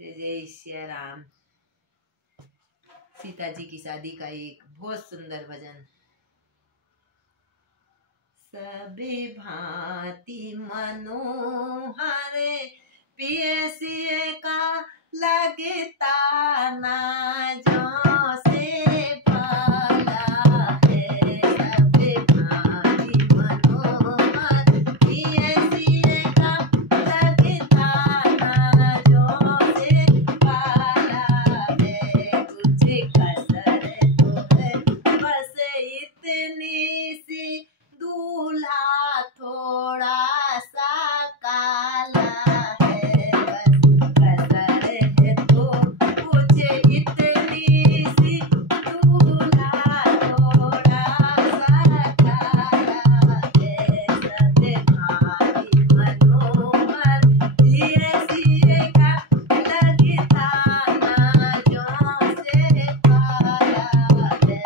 जय जय श्री राम। सीता जी की शादी का एक बहुत सुंदर भजन। सबे भांति मनोहर पियसिए का लगता ना जो से पाला है। सबे भांति मनोहर पियसिए का लगता ना जो से पाला है। कुछ कसर तो है बस इतनी सी दूल्हा थोड़ा सा काला है। बस कसर है तो कुछ इतनी सी दूल्हा थोड़ा सा काला है। सबे भांति मनोहर पियसिए का लगता ना जो से पाला है।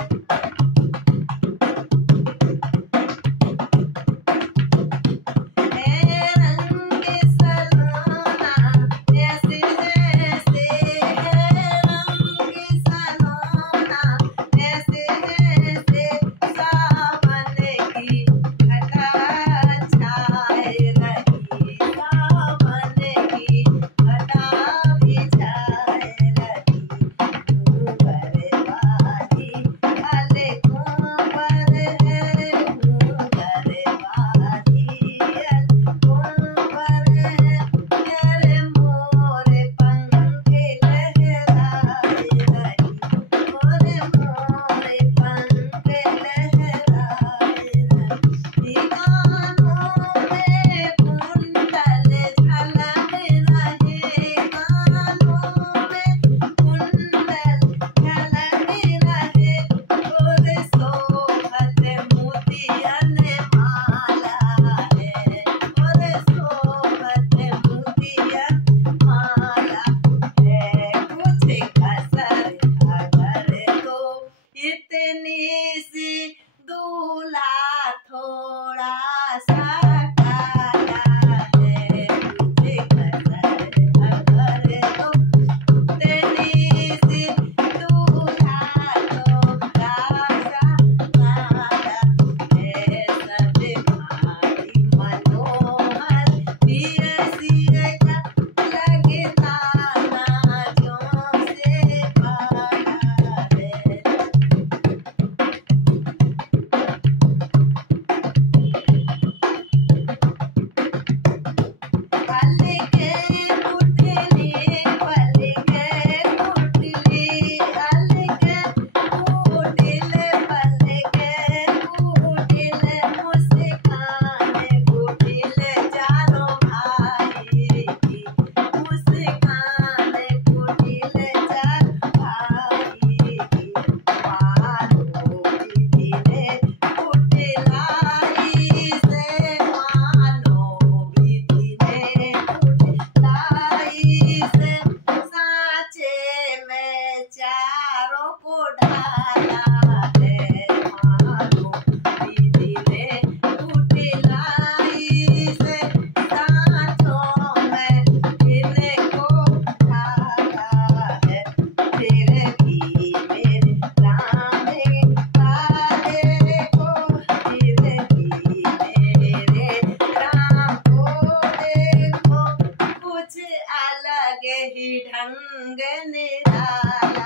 ढंग निराला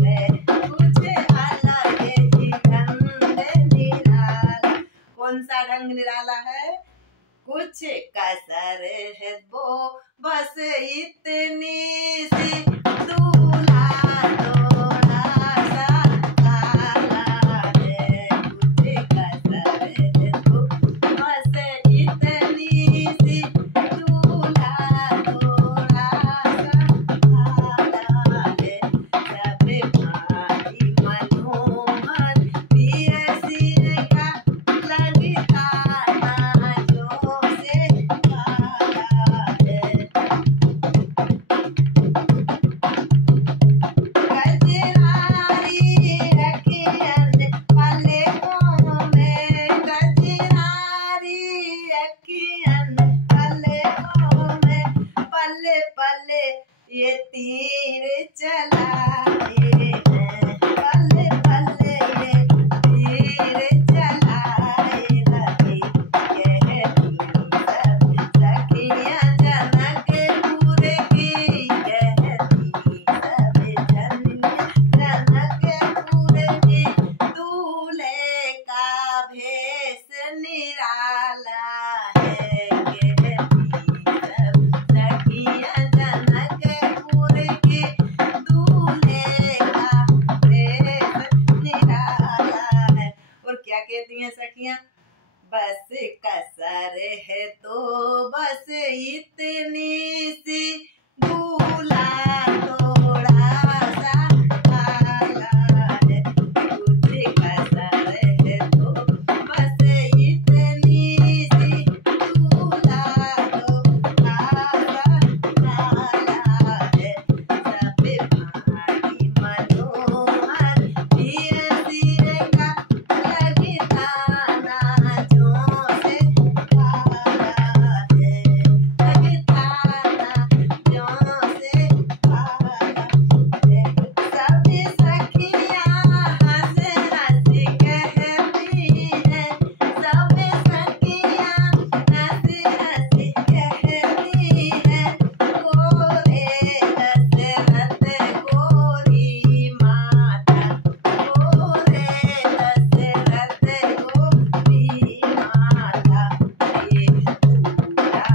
है, कुछ अलग ही ढंग निराला। कौन सा ढंग निराला है? कुछ कसर है वो बस इतनी सी दूल्हा थोड़ा सा काला है। कुछ कसर है वो बस इतनी सी दूल्हा थोड़ा सा काला है। सबे भांति मनोहर पियसिए का लगता ना जो से पाला है। गजरारी अखियन पलकों में, गजरारी अखियन पलकों में, पल पल ये तीर चलाए हैं, पल पल ये तीर चलाए रही। यह सब सखियाँ जनकपुर की, कहती सब जननियाँ जनकपुर की। दूल्हे का भेष निराला है, कहती सब सखियाँ जनकपुर की। दूल्हे का भेष निराला है। और क्या कहती हैं सखियाँ? बस कसर है तो बस इतनी सी, दूल्हा थोड़ा सा काला है। कुछ कसर है तो बस इतनी सी, दूल्हा थोड़ा सा काला है। सब भारी मनोहर दिए सिए का, लगता नाजों से काला है, लगता नाजों से काला है। सब सखियाँ हंस हंस कहती हैं, सब सखियाँ हंस हंस कहती हैं। गोरे दशरथ गोरी माता, गोरे दशरथ गोरी माता। ये दूल्हा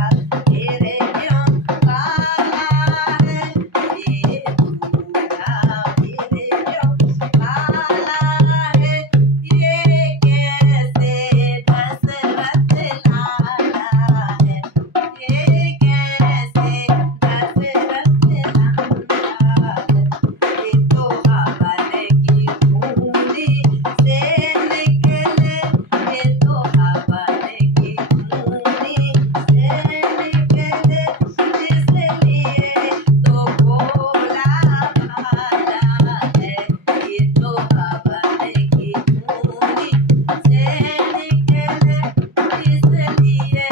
मेरे क्यों काला है, ये दूल्हा मेरे क्यों काला है। ये कैसे दशरथ लाला है, ये कैसे दशरथ लाला है। ये तो हवन की धूनी से निकले, ये तो हवन की धूनी से निकले। इसलिए तो भोला भाला है, ये तो हवन की धूनी से निकले। इसलिए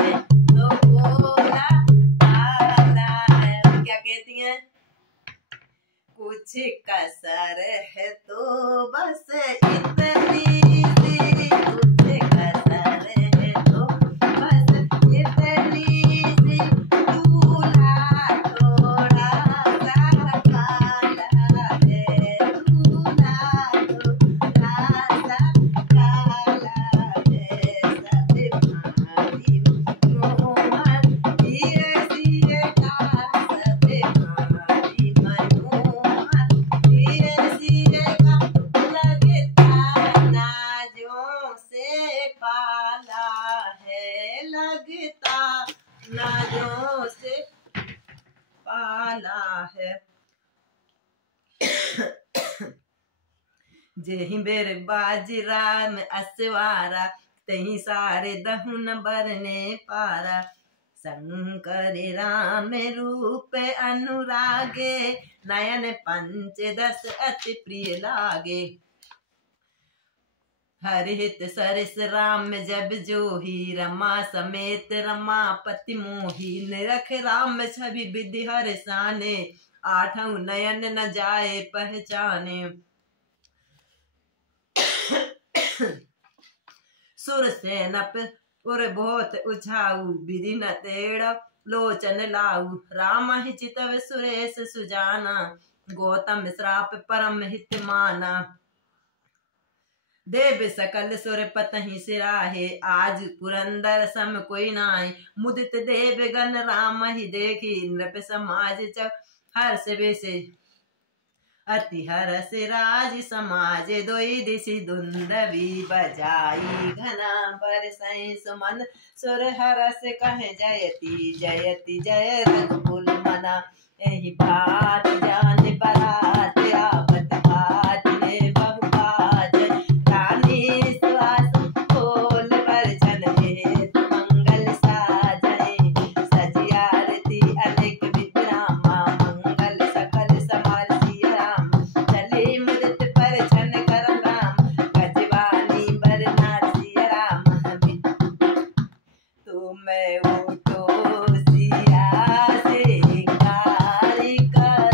तो भोला भाला है। क्या कहती हैं? कुछ कसर है तो बस इतनी सी, कुछ कसर है तो बस इतनी सी, दूल्हा थोड़ा सा काला है, दूल्हा थोड़ा सा काला है। सब भारी मनोहर दिए सिए का, सब भारी मनोहर दिए सिए का। लगता नाजों से पाला है, लगता नाजों से पाला है। जेहि बेर बाजी राम असवारा, तहीं सारे दहुन बरने पारा। शंकर राम रूप अनुरागे, नयन पंचदश अति प्रिय लागे। हरिहित सरस राम जब जोही, रमा समेत रमापति मोही। निरख राम छवि विधि हर साने, आठों नयन न जाए पहचाने। सुर सेनप उर बहुत उछाऊ, विधि न तेड़ लोचन लाऊ। राम ही चितव सुरेश सुजाना, गौतम श्राप परम हित माना। देव सकल सुर पतहि सिराहे, आज पुरंदर सम कोई नाई। मुदित देव गण राम ही देखी, नृप समाज च हर्ष बेसे। अति हरस राज समाज, दोई दिशि दुंदवी बजाई। घना बरसै सुमन सुर हरस कहे, जयति जयति जय रघुकुल मना। यही बात जान बरात, आवत बात ये बहु बात। रानी सुहास खोल बरछन हेत, मंगल साजय। सजी आरती अनेक विद्रामा, मंगल सकल समार सिया राम। चले मुदित परछन करम राम, गजवानी बरनार सिया राम। तुम उठो सिया से कारी कर,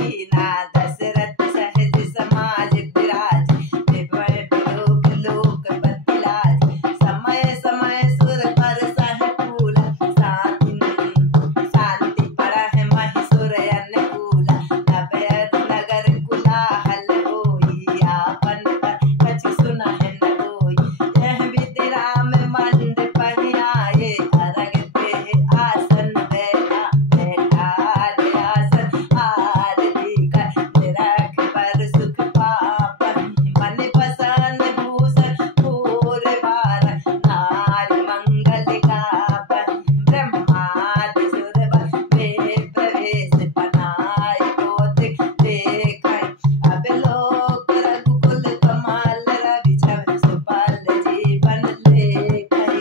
लीना दशरथ सहज समाज विराज विभय विलोक लोक बतिलाज समय समय सुर पर सह फूल शांति परह महिसुर अनुकूल नभय नगर कुलाहल होई आपन कछु सुनहि न कोई यह विधि राम मंडप ही आए अरग ते आसन बैठा बैठाल आसन आरती कर निरख पर सुख पाप मन पसंद भूषण पूर बार नारी मंगल गावन ब्रह्मादि सुर वे प्रवेश बनाए कौतिक देखै अब लोक रघुकुल कमाल रवि छवि सुपल जीवन लेखै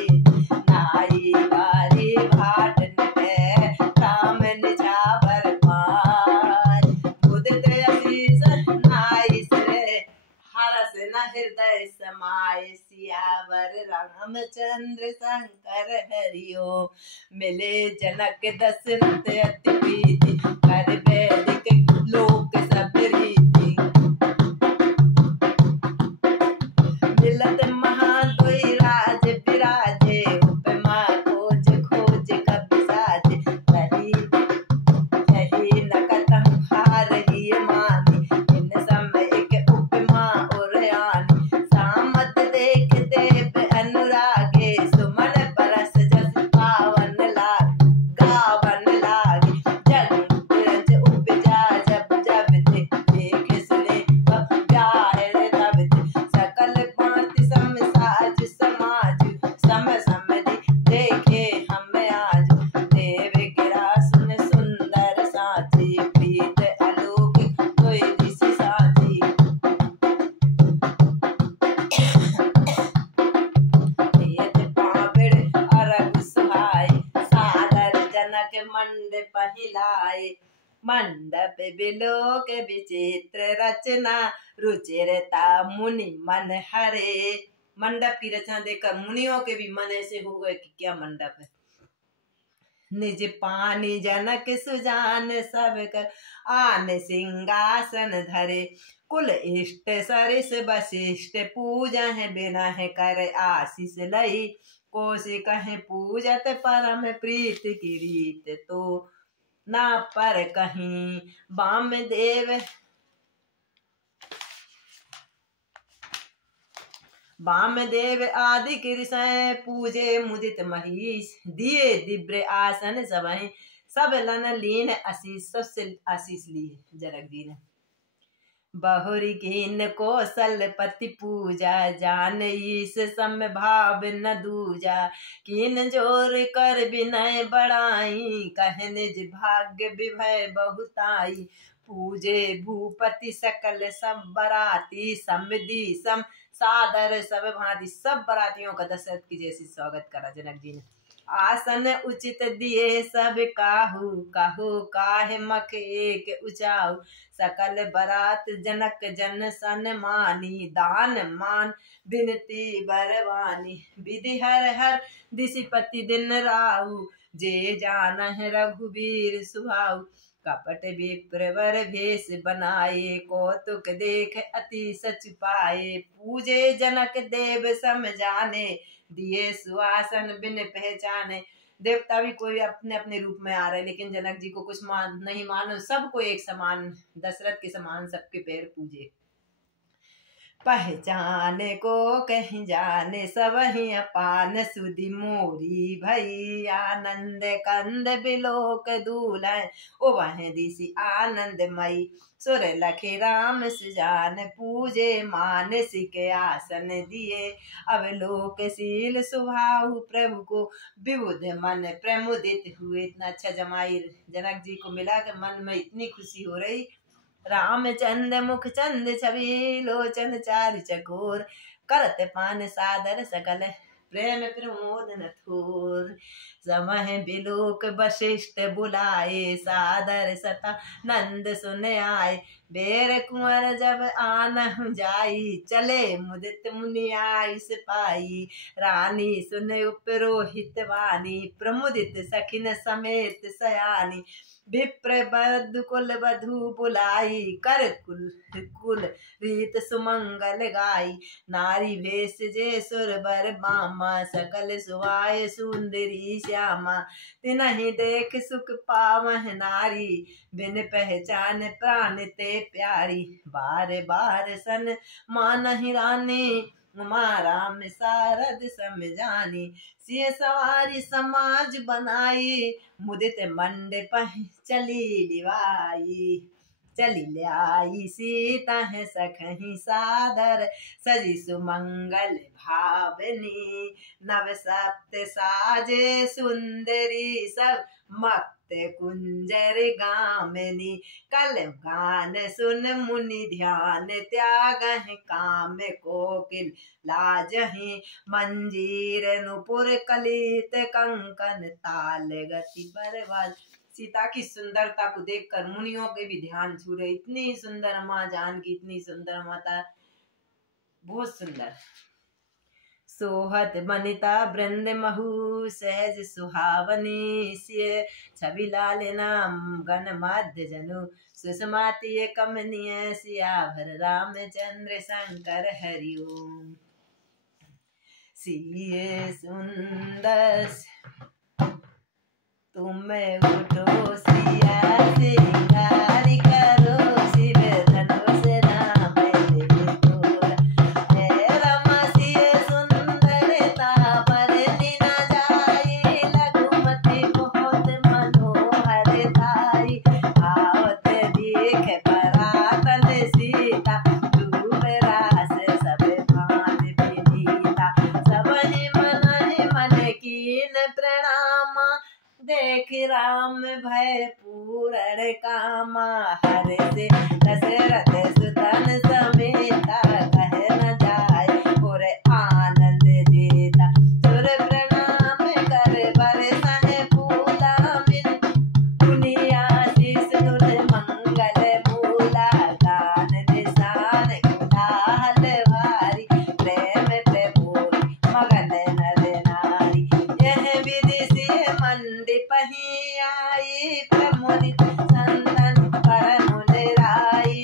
नाई बारी भाट निभै राम निछावर पार मुदित असीस नाई सिरे हरस न हृदय समाय सियावर रामचंद्र शंकर हरिओ मिले जनक दशरथ अति प्रीति कर वैदिक लोक सब रीति मिलत महादोई राज विराजे उपमा खोज खोज कपि साजे यही न कतहु हार ही मानी इन समय के उपमा और आनी सामत देख देव अनुरागे सुमन परस जस पावन लाग गावन लागे जग बिरंज उपजा जब जब देख सुने ब्याह तब सकल भांति सम साज समाज सम समधि देखे हम आज देव गिरा सुन सुंदर साथी प्रीत अलौकिक कोई ऋषि साथी नियत पावड़ अरग सुहाय सादर जनक मंडप हिलाए मंडप बिलोक विचित्र रचना रुचिरता मुनि मन हरे मंडप की रचना देखकर मुनियों के भी मन ऐसे हो गए कि क्या मंडप है निज पानी जनक सुजान सब कर आन सिंहासन धरे कुल इष्ट सरिस वशिष्ठ पूजा है बिना है कर आशीष लई कोशि कहे पूजत परम प्रीत की रीत तो ना पर कहीं वामदेव आदि कृष्ण पूजे मुदित महिष दिए दिव्य आसन सबहि सब लन लीन आशीष सबसे आशीष लिए जनक जी ने बहुरी कीन कौशलपति पूजा जान ईस सम भाव न दूजा कीन जोर कर विनय बढ़ाई कह निज भाग्य विभय बहुताई पूजे भूपति सकल सब बराती समधि सम सादर सब भांति सब बरातियों का दशरथ की जैसी स्वागत करा जनक जी ने आसन उचित दिए सब काहू काहू काहे मख एक उचाऊ सकल बरात जनक जन सन मानी दान मान बिनती बरवानी विधि हर हर दिशिपति दिन राहु जे जान है रघुवीर सुहाऊ कपट विप्रवर भेष बनाए कौतुक देख अति सच पाए पूजे जनक देव सम जाने दिए सुआसन बिन पहचाने देवता भी कोई अपने अपने रूप में आ रहे लेकिन जनक जी को कुछ नहीं मानो सबको एक समान दशरथ के समान सबके पैर पूजे पहचाने को कहीं जाने सब ही अपान सुधि मोरी भई आनंद कंद बिलोक दूल्हे ओ वह दिशि आनंदमयी सुर लखे राम सुजान पूजे मानसी के आसन दिए अब लोकशील सुभाव प्रभु को विबुध मन प्रमुदित हुए इतना अच्छा जमाई जनक जी को मिला के मन में इतनी खुशी हो रही रामचंद्र मुख चंद छवि लोचन चारि चकोर करत पान सादर सकल प्रेम प्रमोद न थोर समय बिलोक वशिष्ठ बुलाए, सादर सता नंद सुन आए। बेर कुंवर जब आनहु जाई, चले मुदित मुनि आयुष पाई। रानी सुन उपरोहित वाणी, प्रमुदित सखिन समेत सयानी। विप्र बधु कुल वधु बुलाई, कर कुल रीत सुमंगल गाई। नारी भेष जे सुर बर बामा, सकल सुहाय सुंदरी श्यामा। तिनहि देख सुख पावह नारी, बिन पहचान प्राण ते प्यारी। बार बार सन मानहि रानी, उमा राम सारद सम जानी। सिय सवारी समाज बनाई, मुदित मंडप चली लिवाई। चली लाई सीता है सखहि सादर, सजी सुमंगल भावनी। नव सप्त साजे सुंदरी, सब मक्त कुंजर गामिनी। कल गान सुन मुनि ध्यान, त्यागहि काम कोकिल लाजहि। मंजीर नुपुर कलित कंकन, ताल गति बरवाल। सीता की सुंदरता को देखकर मुनियों के भी ध्यान छूटे। इतनी सुंदर माँ जानकी, इतनी सुंदर माता, बहुत सुंदर। सोहत बनिता बृंद महु, सहज सुहावनी। सिय छवि लाल नाम गण माध्य जनु, सुषमाति कमनीय। सियावर रामचंद्र शंकर हरिओम। सिय सुंदर तुम उठो सिया सिंगार करो, शिव धनुष राम ले तोरा। हे रम सिय सुंदरता बरनी न जाई, लघुमति बहुत मनोहर धाई। आवत देख परातन सीता, दूर रास सब भांति विनीता। सबहि मन कीन प्रणामा, देख राम भय पूरण कामा। हर से दशरथ सुतन समेता, कह न जाय और आनंद जेता। सुर प्रणाम कर बरसहि फूला, मिन मुनि आशीष धुन मंगल मूला। गान निशान कुलाहल भारी, प्रेम प्रभु मगन नर नारी। यह विधि सिय मंडप ही आई, प्रमुदित संदन पर मुनिराई।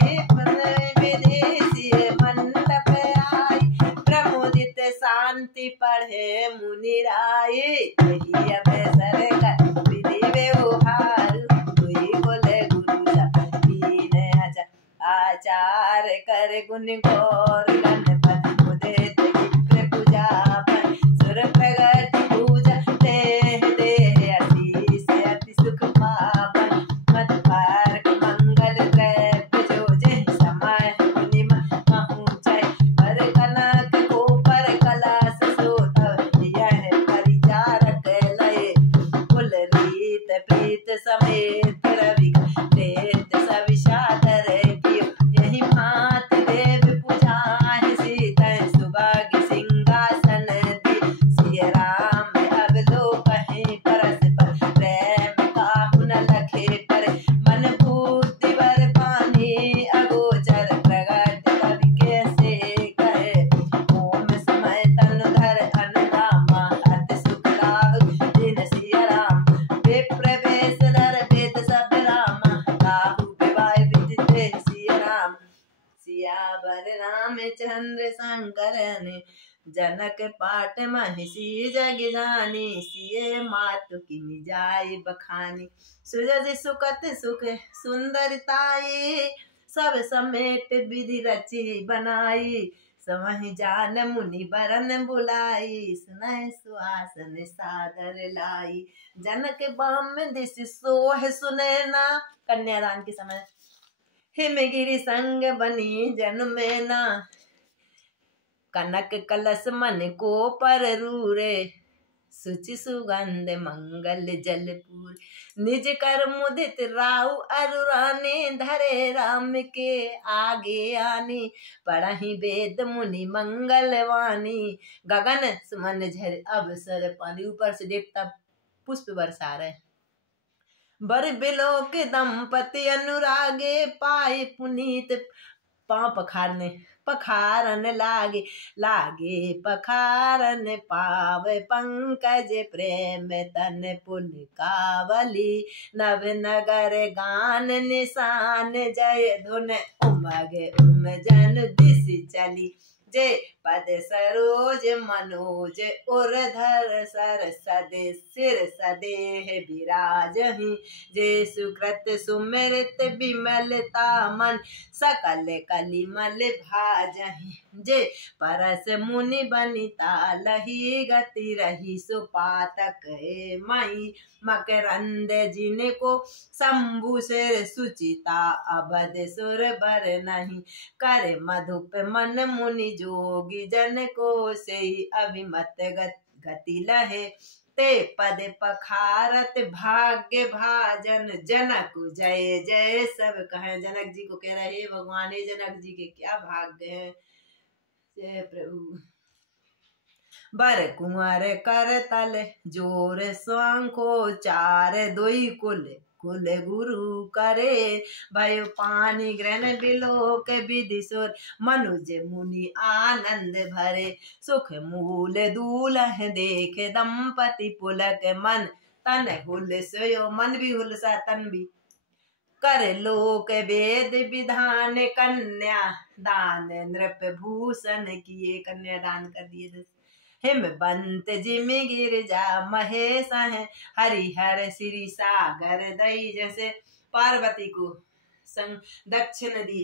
विधि सिय मंडप आई, प्रमुदित शांति पढ़े मुनिराई। यही अवसर कर विधि व्यवहार, दुई कुल गुरु सब कीन आचार। कर गुण गौर गणपति मुदित विप्र पूजा, सुर प्रगट पूजा। देह देह आशीष अति सुख पावन, मत पार मंगल द्रव्य जो जय समय। मुनि पहुँचै पर कनक को पर कलश सोत, यह परिचारक लय कुल रीत प्रीत समेत। रवि प्रेत सब सादर कियो, यही भांति देव पूजाहि। सीता सुभाग सिंहासन दी, सिय राम अवलोकहि परस्पर। प्रेम काहु न लखे पर, मन बुद्धि वर पानी। अगोचर प्रगट कवि कैसे कहे, ओम समय तनु धर अनुगामा। अति सुख लाहु दिन सिय राम, विप्र वेश धर वेद सब रामा। काहू विवाह विदिते सिय राम, सियावर रामचंद्र शंकर ने। जनक पाट महिषी जग जानी, सिय मातु किनि जाय बखानी। सुजि सुकत सुख सुंदरताई, सब समेट विधि रची बनाई। समहि जान मुनि बरन बुलाई, सुनहि सुहासन सादर लाई। जनक बाम दिस सोह सुनैना, कन्यादान के समय। हिमगिरि संग बनी जन्मेना, कनक कलश मन को पर रूरे। सुचि सुगंध मंगल जलपूर, निज कर मुदित राउ अरुरानी। धरे राम के आगे आनी, पढ़हि वेद मुनि मंगल वाणी। गगन सुमन झर अवसर पानी, ऊपर से देवता पुष्प बरसा रहे। बर बिलो के दंपति अनुरागे पाए पुनीत पाँव पखारन लागे पखारन पावे पंकज प्रेम तन पुन कावली नव नगर गान निशान जय धुन उमगे उमजन दिस चली जय पद सरोज मनोज उर्धर सर सदे सिर सदेह विराजहि जय सुकृत सुमिरत विमलता मन सकल कलिमल भाजहि जय परस मुनि बनिता लही गति रही सुपातक मई मकरंद जिनको शंभु सिर सुचिता अबध सुर बर नहीं कर मधुप मन मुनि जोगी जन को से अभिमत गति लहे ते पद पखारत भाग्य भाजन जनक जय जय सब कहे। जनक जी को कह रहे भगवान जनक जी के क्या भाग्य है। जय प्रभु। बर कुंवर कर तल जोर स्वांखो चार दोई कुल गुरु करे भय पानी ग्रहण बिलोक विधि सुर मनुज मुनि आनंद भरे सुख मूल दूल्ह देख दंपति पुलक मन तन हुल सोयो मन भी हुलसा तन भी कर लोक वेद विधान कन्या दान नृप भूषण किए कन्या दान कर दिए। हिमबंत जिमि गिरिजा महेश है हरिहर श्री सागर दई जैसे पार्वती को संग दक्षिण दी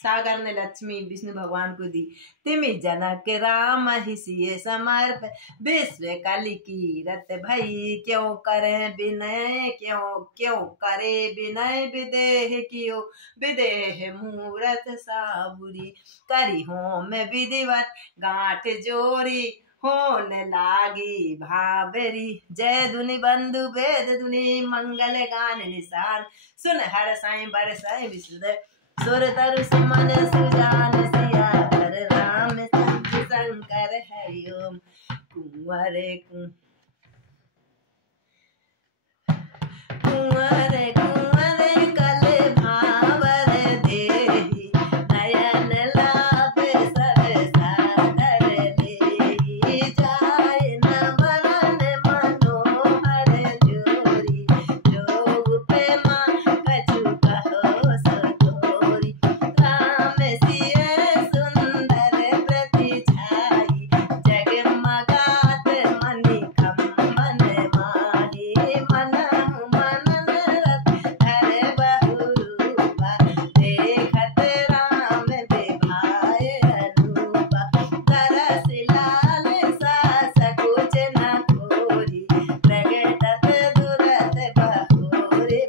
सागर ने लक्ष्मी विष्णु भगवान को दी तिमि जनक राम हिसिये समर्प विश्व कलि कीरत भई क्यों करे विनय क्यों करे विनय विदेह कियो विदेह मूरत साबुरी करी होम विधिवत गांठ जोरी होन लागी भावेरी जय धुनि बंधु वेद धुनि मंगल गान निशान सुन हर साई बर साई विशुद्ध सुर तरु सुमन सुजान सिया कर राम शंकर हरिओम कुंवर कल भावर देहि नयन लाभ सब सादर लेहि जाय न बरन मनोहर जोरी जोग पे माँ कछु कहो सतोरी राम सिय सुंदर प्रति छाई जगमगात मणि खम्बन माही मनहु मनन रत धर बहुरूपा देखत राम बिभाए अनूपा तरस लाल सा सकुच न खोरी प्रगटत दुरत बहोरी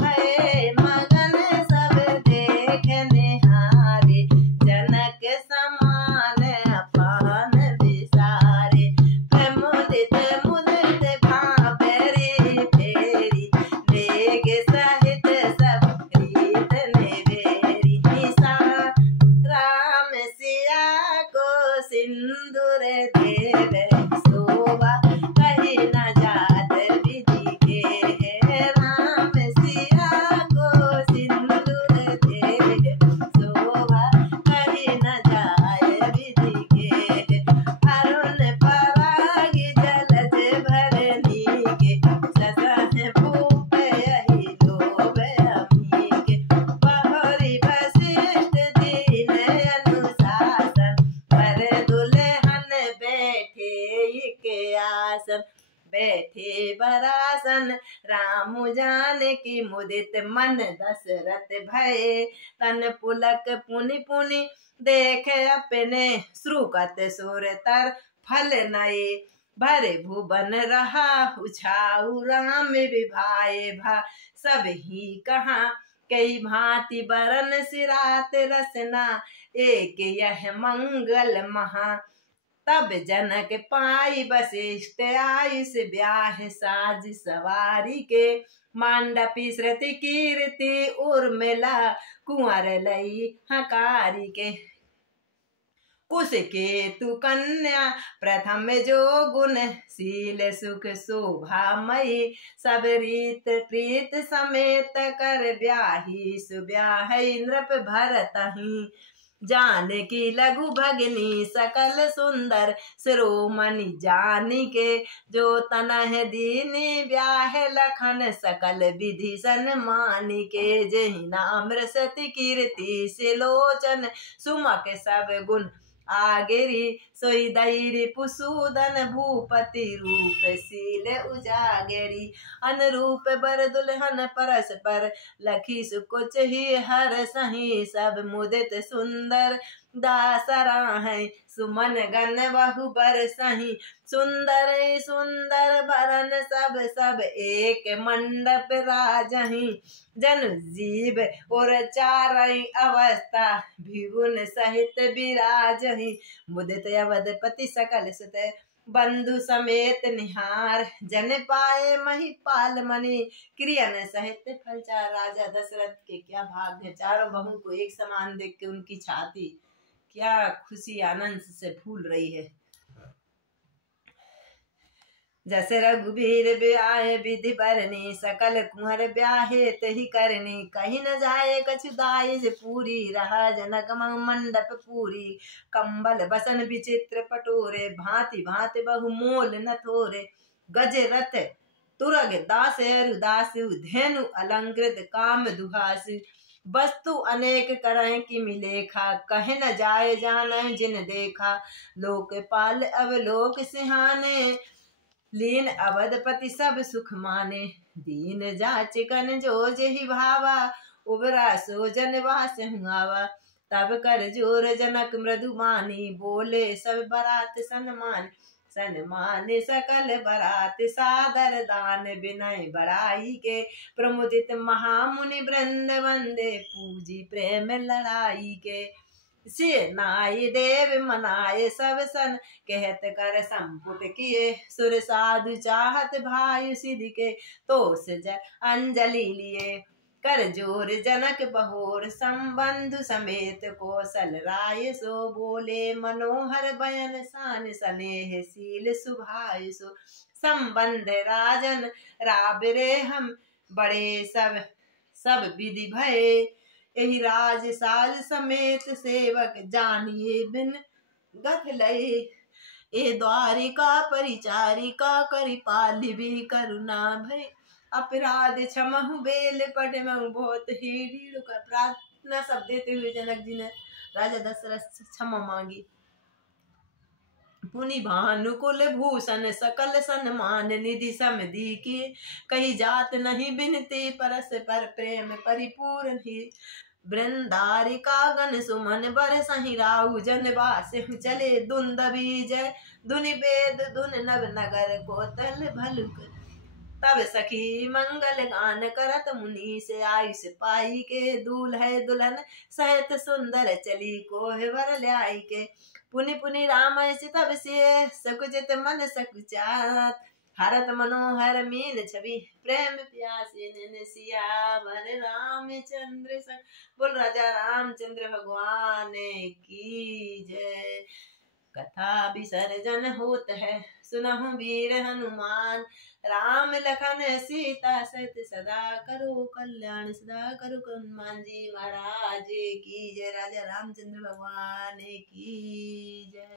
भय मगन सब देख निहारे जनक समान अपान विसारे मुदित भावेरी फेरी वेग सहित सब प्रीत निवेरी निशा राम सिया को सिंदूर देवे शोभा कहीं न जात विधि के राम सिया को सिंदूर देवे शोभा कहीं न जाय विधि के अरुण परागी जलज भरनी के ससह भूप यही लोभ अमी के बहरी वशिष्ठ दीन अनुशासन पर दुल्हन बैठे के आसन बैठे बरासन राम जानकी मुदित मन दशरथ भये तन पुलक पुनि पुनि देख अपने श्रुकत सुर तर फल नये भरे भुवन रहा उछाऊ राम विभाए भा सब ही कहा कई भांति बरन सिरात रसना एक यह मंगल महा तब जनक पाई वशिष्ठ आयुष ब्याह साज सवारी के मांडपी श्रुति कीर्ति उर्मिला कुंवर लई हकारी के कुश केतु कन्या प्रथम जो गुण शील सुख शोभामयी सब रीत प्रीत समेत कर ब्याही सुब्याह नृप भरतहि जानकी लघु भगिनी सकल सुंदर शिरोमणि जानिके जो तनह दीनी ब्याह लखन सकल विधि सन्मानिके जहि नाम रसति कीर्ति सिलोचन सुमक सब गुण आगिरी सोई दैरी पुसूदन भूपति रूप शील उजागरी अनुरूप बर दुल्हन परस पर लखी सुकुच ही हर सही सब मुदित सुंदर दासरा है सुमन गण बहु बर सही सुंदर सुंदर बरन सब सब एक मंडप राजही जन जीव और चार अवस्था भिगुन सहित विराजही मुदित अवधपति सकल सुत बंधु समेत निहार जन पाए महिपाल मणि क्रियन सहित फलचार। राजा दशरथ के क्या भाग्य, चारों बहू को एक समान देख के उनकी छाती क्या खुशी आनंद से फूल रही है। जैसे रघुबीर ब्याह विधि बरनी सकल कुंवर ब्याहे तही करनी कहीं न जाए कछु दाइज पूरी रहा जनक मंडप पूरी कंबल बसन विचित्र पटोरे भांति भांति बहुमोल न थोरे गज रथ तुरग दास रुदास धेनु अलंकृत काम दुहास वस्तु अनेक करह की मिलेखा कहे न जाए जान जिन देखा लोकपाल अवलोक सिहाने लीन अवधपति सब सुख माने दीन जाचिकन जो जहि भावा उबरा सो जनवास हुआवा तब कर जोर जनक मृदुमानी बोले सब बरात सन्मान सन्मान सकल बरात सादर दान विनय बड़ाई के प्रमुदित महामुनि वृंद वंदे पूजी प्रेम लड़ाई के से नाय देव मनाए सब सन कहत कर संपुट किए सुर साधु चाहत भाई सिद्धि के तो सज अंजलि लिए कर जोर जनक बहोर संबंधु समेत कौशल राय सो बोले मनोहर बयन शान स्नेह शील सुभाय सो संबंध राजन राबरे हम बड़े सब विधि भय यही राज साल समेत सेवक जानिए बिन गत लय ए द्वारिका परिचारिका करि पालि भी करुणा भय अपराध क्षमहु बेल पटमहु बहुत ही रीढ़ का प्रार्थना सब देते हुए जनक जी ने राजा दशरथ क्षमा मांगी। पुनि भानुकुल भूषण सकल सन्मान निधि समधि की कही जात नहीं बिनती परस पर प्रेम परिपूर्ण ही वृंदारिका गण सुमन बर सही राहु जनवास चले दुंदबी जय धुनि वेद धुन नव नगर कोतल भलुक तब सखी मंगल गान करत मुनि से आयुष पाई के दूल है दुल्हन सहित सुंदर चली कोह वर ल्याई के पुनि पुनि राम तब से सकुचित मन सकुचात हरत मनोहर मीन छवि प्रेम प्यासी नैन सियावर रामचंद्र संग बोल राजा रामचंद्र भगवान की जय। कथा विसर्जन होत है सुनहु वीर हनुमान राम लखन सीता सहित सदा करो कल्याण सदा करो हनुमान जी महाराज की जय। राजा रामचंद्र भगवान की जय।